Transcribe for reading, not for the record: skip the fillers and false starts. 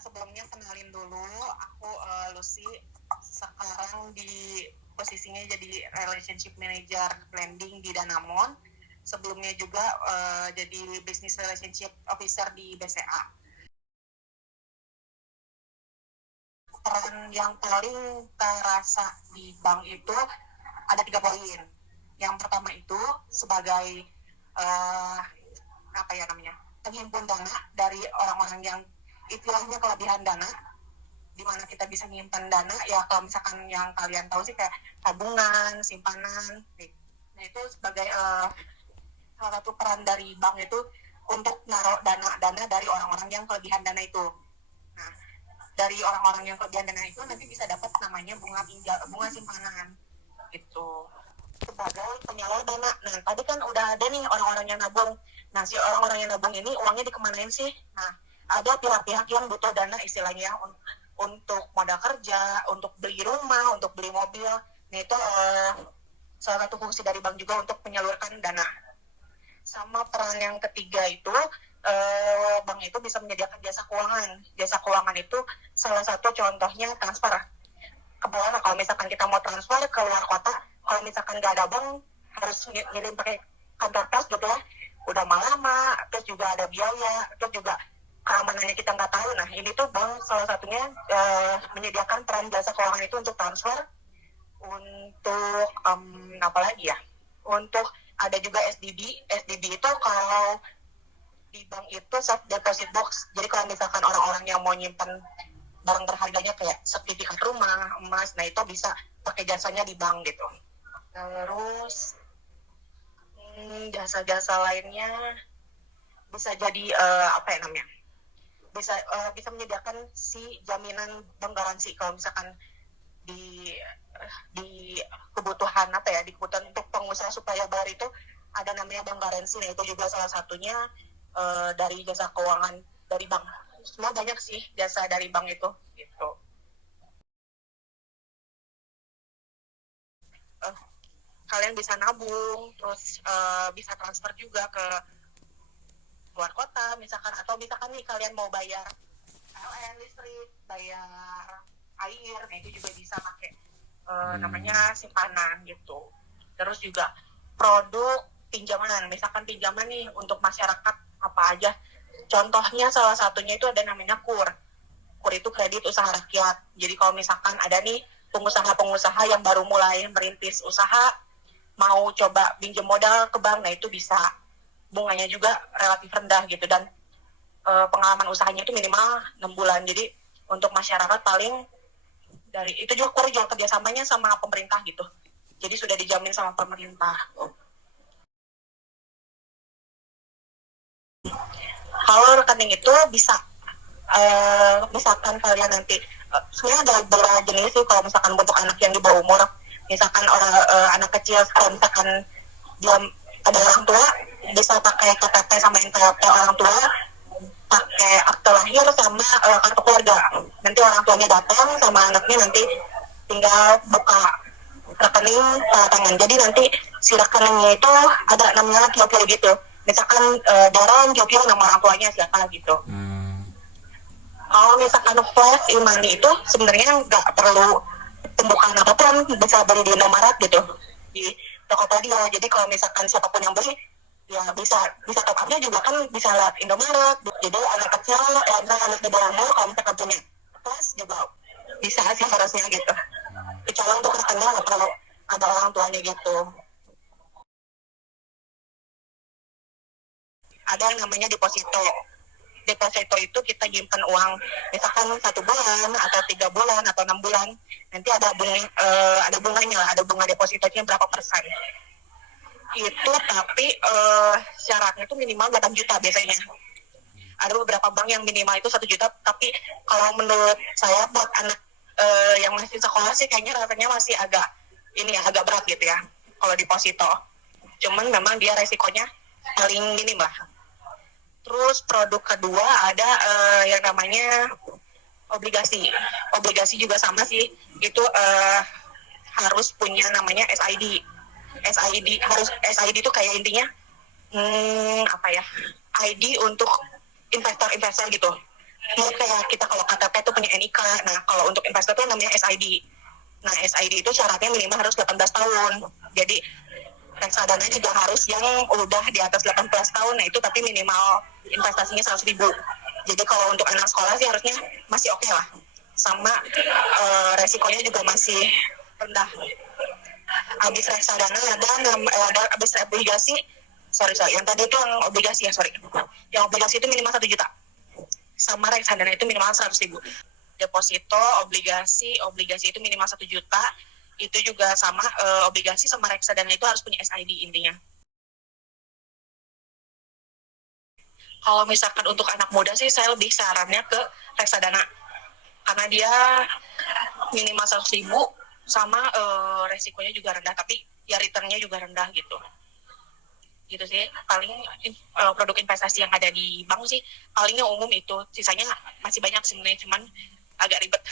Sebelumnya kenalin dulu, aku Lucy. Sekarang di posisinya jadi Relationship Manager Blending di Danamon. Sebelumnya juga jadi Business Relationship Officer di BCA. Peran yang paling terasa di bank itu ada 3 poin. Yang pertama itu sebagai penghimpun dana dari orang-orang yang istilahnya kelebihan dana, di mana kita bisa menyimpan dana ya, kalau misalkan yang kalian tahu sih kayak tabungan, simpanan. Nah itu sebagai salah satu peran dari bank itu untuk naruh dana dari orang-orang yang kelebihan dana itu. Nah dari orang-orang yang kelebihan dana itu nanti bisa dapat namanya bunga simpanan gitu, sebagai penyalur dana. Nah tadi kan udah ada nih orang-orang yang nabung. Nah si orang-orang yang nabung ini uangnya dikemanain sih? Nah ada pihak-pihak yang butuh dana istilahnya untuk modal kerja, untuk beli rumah, untuk beli mobil. Nah itu salah satu fungsi dari bank juga untuk menyalurkan dana. Sama peran yang ketiga itu bank itu bisa menyediakan jasa keuangan. Jasa keuangan itu salah satu contohnya transfer. Kebetulan kalau misalkan kita mau transfer ke luar kota, kalau misalkan nggak ada bank harus ngirim pakai kantor pos gitu ya, udah lama, terus juga ada biaya, terus juga keamanannya kita nggak tahu. Nah ini tuh bank salah satunya menyediakan peran jasa keuangan itu untuk transfer, untuk untuk ada juga SDB itu kalau di bank itu safe deposit box. Jadi kalau misalkan orang-orang yang mau nyimpan barang berharganya kayak sertifikat rumah, emas, nah itu bisa pakai jasanya di bank gitu. Terus jasa-jasa lainnya bisa jadi bisa menyediakan si jaminan bank garansi kalau misalkan di kebutuhan di kebutuhan untuk pengusaha supaya bayar itu ada namanya bank garansi. Nah itu juga salah satunya dari jasa keuangan dari bank. Semua banyak sih jasa dari bank itu gitu. Kalian bisa nabung, terus bisa transfer juga ke luar kota misalkan, atau misalkan nih kalian mau bayar PLN, listrik, bayar air, nah itu juga bisa pakai namanya simpanan gitu. Terus juga produk pinjaman, misalkan pinjaman nih untuk masyarakat apa aja. Contohnya salah satunya itu ada namanya KUR. KUR itu kredit usaha rakyat. Jadi kalau misalkan ada nih pengusaha-pengusaha yang baru mulai merintis usaha, mau coba pinjam modal ke bank, nah itu bisa. Bunganya juga relatif rendah gitu, dan pengalaman usahanya itu minimal 6 bulan. Jadi untuk masyarakat paling dari itu juga KUR juga kerjasamanya sama pemerintah gitu. Jadi sudah dijamin sama pemerintah. Kalau rekening itu bisa misalkan kalian nanti sebenarnya ada beberapa jenis sih. Kalau misalkan untuk anak yang di bawah umur, misalkan anak kecil, kalau misalkan belum ada orang tua, bisa pakai KTP sama NPWP orang tua, pakai akte lahir sama kartu keluarga. Nanti orang tuanya datang sama anaknya, nanti tinggal buka rekening tangan. Jadi nanti si rekeningnya itu ada namanya QQ gitu. Misalkan Daron QQ nama orang tuanya siapa gitu. Kalau misalkan flash e-money itu sebenarnya nggak perlu pembukaan apapun, bisa beli di Indomaret gitu, di Tokopedia. Jadi kalau misalkan siapapun yang beli ya bisa top up-nya juga kan bisa lewat Indomaret. Jadi anak kecil, anak di bawah umur kalau misalkan punya flash juga bisa sih harusnya gitu. Kecuali untuk rekening nggak perlu ada orang tuanya gitu. Ada yang namanya deposito. Deposito itu kita nyimpan uang misalkan 1 bulan atau 3 bulan atau 6 bulan, nanti ada bunganya, ada bunga depositonya berapa persen itu. Tapi syaratnya itu minimal 8 juta biasanya. Ada beberapa bank yang minimal itu 1 juta, tapi kalau menurut saya buat anak yang masih sekolah sih kayaknya rasanya masih agak berat gitu ya kalau deposito. Cuman memang dia resikonya paling minim lah. Terus produk kedua ada yang namanya obligasi. Obligasi juga sama sih, itu harus punya namanya SID. SID itu kayak intinya ID untuk investor gitu. Nah, kayak kita kalau KTP itu punya NIK. Nah, kalau untuk investor itu namanya SID. Nah, SID itu syaratnya minimal harus 18 tahun. Jadi reksadana juga harus yang udah di atas 18 tahun. Nah, itu tapi minimal investasinya 100.000. Jadi kalau untuk anak sekolah sih harusnya masih oke lah. Sama resikonya juga masih rendah. Habis reksadana ada habis obligasi. Sorry, yang tadi itu yang obligasi ya, sorry. Yang obligasi itu minimal 1 juta. Sama reksadana itu minimal 100.000. Deposito, obligasi itu minimal 1 juta. Itu juga sama, obligasi sama reksadana itu harus punya SID intinya. Kalau misalkan untuk anak muda sih saya lebih sarannya ke reksadana. Karena dia minimal 100.000 sama resikonya juga rendah, tapi ya returnnya juga rendah gitu. Gitu sih, paling produk investasi yang ada di bank sih palingnya umum itu, sisanya masih banyak sebenarnya, cuman agak ribet.